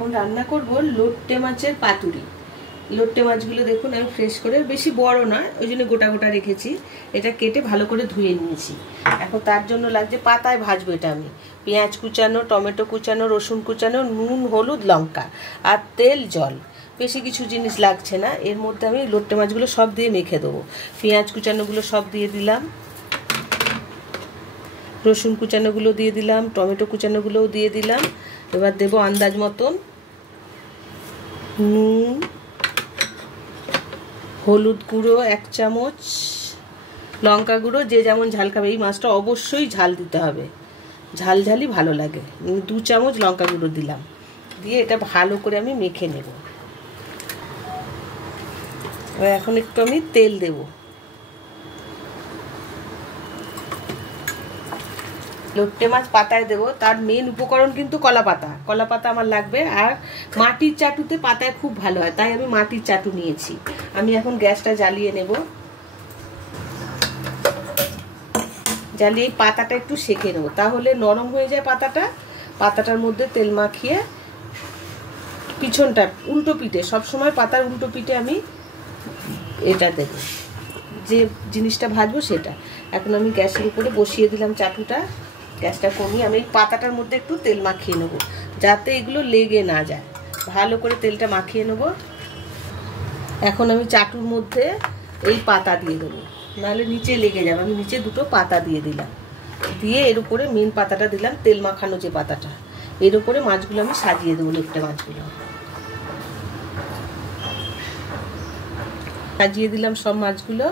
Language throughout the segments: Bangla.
রান্না করব লোট্টে মাছের পাতুরি। লোট্টে মাছগুলো দেখুন আমি ফ্রেশ করে, বেশি বড় না ওই জন্য গোটা গোটা রেখেছি। এটা কেটে ভালো করে ধুয়ে নিয়েছি। এখন তার জন্য লাগছে পাতায় ভাজবো এটা আমি। পেঁয়াজ কুচানো, টমেটো কুচানো, রসুন কুচানো, নুন, হলুদ, লঙ্কা আর তেল, জল। বেশি কিছু জিনিস লাগছে না। এর মধ্যে আমি লোট্টে মাছগুলো সব দিয়ে মেখে দেবো। পেঁয়াজ কুচানোগুলো সব দিয়ে দিলাম, রসুন কুচানোগুলো দিয়ে দিলাম, টমেটো কুচানোগুলোও দিয়ে দিলাম। এবার দেবো আন্দাজ মতন নুন, হলুদ গুঁড়ো 1 চামচ, লঙ্কা গুঁড়ো যে যেমন ঝাল খাবে। এই মাছটা অবশ্যই ঝাল দিতে হবে, ঝাল ঝালই ভালো লাগে। 2 চামচ লঙ্কা গুঁড়ো দিলাম, দিয়ে এটা ভালো করে আমি মেখে নেব। এবার এখন একটু আমি তেল দেব। লোট্টে মাছ পাতায় দেবো। তার মেন উপকরণ কিন্তু কলা পাতা। কলা পাতা আমার লাগবে। আর মাটির চাটুতে পাতায় খুব ভালো হয়, তাই আমি মাটির চাটু নিয়েছি। আমি এখন গ্যাসটা জ্বালিয়ে নেব। জ্বালিয়ে পাতাটা একটু সেঁকে নেব, তাহলে নরম হয়ে যায় পাতাটা। পাতাটার মধ্যে তেল মাখিয়ে পিছনটা উল্টো পিঠে, সবসময় পাতার উল্টো পিঠে আমি এটা দেব, যে জিনিসটা ভাজবো সেটা। এখন আমি গ্যাসের উপরে বসিয়ে দিলাম চাটুটা। গ্যাসটা কমিয়ে আমি এই পাতাটার মধ্যে একটু তেল মাখিয়ে নেবো, যাতে এগুলো লেগে না যায়। ভালো করে তেলটা মাখিয়ে নেব। এখন আমি চাটুর মধ্যে এই পাতা দিয়ে দেবো, নাহলে নিচে লেগে যাবে। আমি নিচে 2টো পাতা দিয়ে দিলাম, দিয়ে এর উপরে মেন পাতাটা দিলাম, তেল মাখানো যে পাতাটা। এর উপরে মাছগুলো আমি সাজিয়ে দেবো। লোট্টে মাছগুলো সাজিয়ে দিলাম সব মাছগুলো।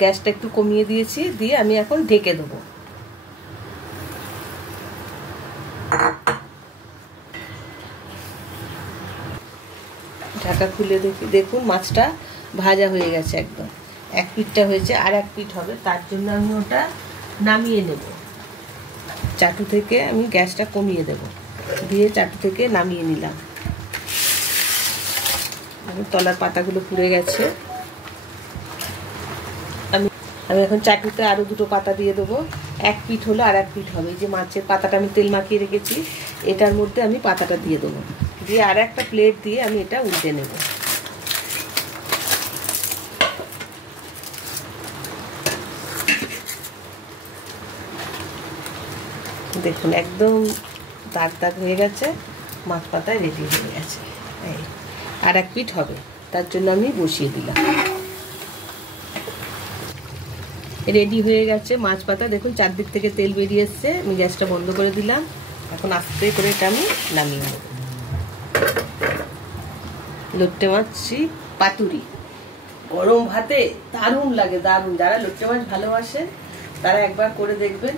গ্যাসটা একটু কমিয়ে দিয়েছি, দিয়ে আমি এখন ঢেকে দেবো। ঢাকা খুলে দেখি, দেখুন মাছটা ভাজা হয়ে গেছে একদম। এক পিঠটা হয়েছে, আর এক পিঠ হবে। তার জন্য আমি ওটা নামিয়ে নেব। চাটু থেকে আমি গ্যাসটা কমিয়ে দেব, দিয়ে চাটু থেকে নামিয়ে নিলাম। তলার পাতাগুলো পুড়ে গেছে। আমি এখন চাটুতে আরও 2টো পাতা দিয়ে দেবো। এক পিঠ হলো আর এক পিঠ হবে। এই যে মাছের পাতাটা আমি তেল মাখিয়ে রেখেছি, এটার মধ্যে আমি পাতাটা দিয়ে দেবো, দিয়ে আর একটা প্লেট দিয়ে আমি এটা উল্টে নেব। দেখুন একদম দাগ দাগ হয়ে গেছে, মাছ পাতায় রেডি হয়ে গেছে। এই আর এক পিঠ হবে, তার জন্য আমি বসিয়ে দিলাম। রেডি হয়ে গেছে মাছ পাতা। দেখুন চারদিক থেকে তেল বেরিয়ে এসছে। আমি গ্যাসটা বন্ধ করে দিলাম। এখন আস্তে করে এটা আমি নামিয়ে নেব। লোট্টে মাছি পাতুরি গরম ভাতে দারুণ লাগে, দারুণ। যারা লোট্টে মাছ ভালোবাসে তারা একবার করে দেখবেন।